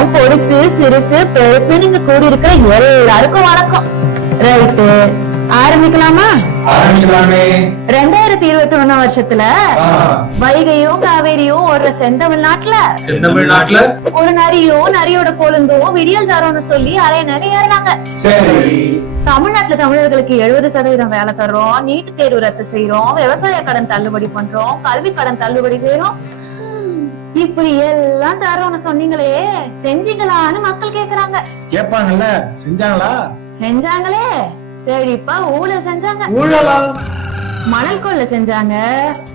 வணக்கம். பொடிசு சிறுசு பெருசு நீங்க கூடி இருக்கிற எல்லாருக்கும் வணக்கம். ரைட்டு, ஆரம்பிக்கலாமா? ஆரம்பிக்கலாமே. 2021 வருஷத்துல வைகையும் காவேரியும் ஒரு செந்தமிழ்நாட்டுல ஒரு நரியும் நரியோட கொழுந்தும் விடியல் தரோம்னு சொல்லி அரை நிலை ஏறினாங்க. சரி. தமிழ்நாட்டுல தமிழர்களுக்கு 70% வேலை தர்றோம், நீட்டு தேர்வு ரத்து செய்யறோம், விவசாய கடன் தள்ளுபடி பண்றோம், கல்வி கடன் தள்ளுபடி செய்யறோம், இப்படி எல்லாம் தரோம்னு சொன்னீங்களே, செஞ்சீங்களான்னு மக்கள் கேக்குறாங்க. கேட்பாங்கல்ல, செஞ்சாங்களா? செஞ்சாங்களே. செழிப்பா ஊழல் செஞ்சாங்க. ஊழலா? மணல் கொள்ளை செஞ்சாங்க.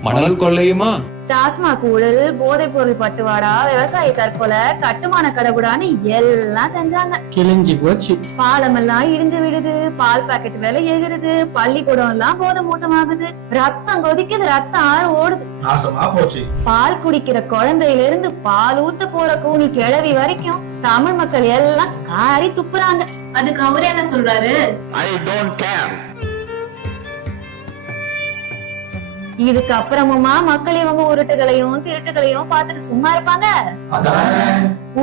மணல் கொள்ளையுமா? டாஸ்மாக் ஊழல், போதைப் பொருள் பட்டுவாடா, விவசாய தற்கொலை, கட்டுமான கடவுடான்னு எல்லாம் செஞ்சாங்க. கிழிஞ்சி போச்சு. பாலம் எல்லாம் இடிஞ்சு விடுது, பால் பாக்கெட் விலை ஏறுது, பள்ளிக்கூடம் எல்லாம் போதை மூட்டமாகுது, ரத்தம் கொதிக்குது, ரத்தம் ஆறு ஓடுது. நாசமா போச்சு. பால் குடிக்கிற குழந்தையில இருந்து பால் ஊத்த போற கூனி கிழவி வரைக்கும் தமிழ் மக்கள் எல்லாம் காரி துப்புறாங்க. அதுக்கு அவரு என்ன சொல்றாரு? இதுக்கு அப்புறமுமா மக்கள் இவங்க உருட்டுகளையும் திருட்டுகளையும் பார்த்துட்டு சும்மா இருப்பாங்க?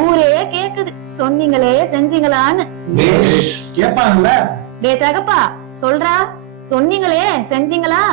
ஊரே கேக்குது, சொன்னீங்களே செஞ்சீங்களான்னு. கேட்பாங்கல்ல. டே தகப்பா, சொல்றா, சொன்னீங்களே செஞ்சீங்களா?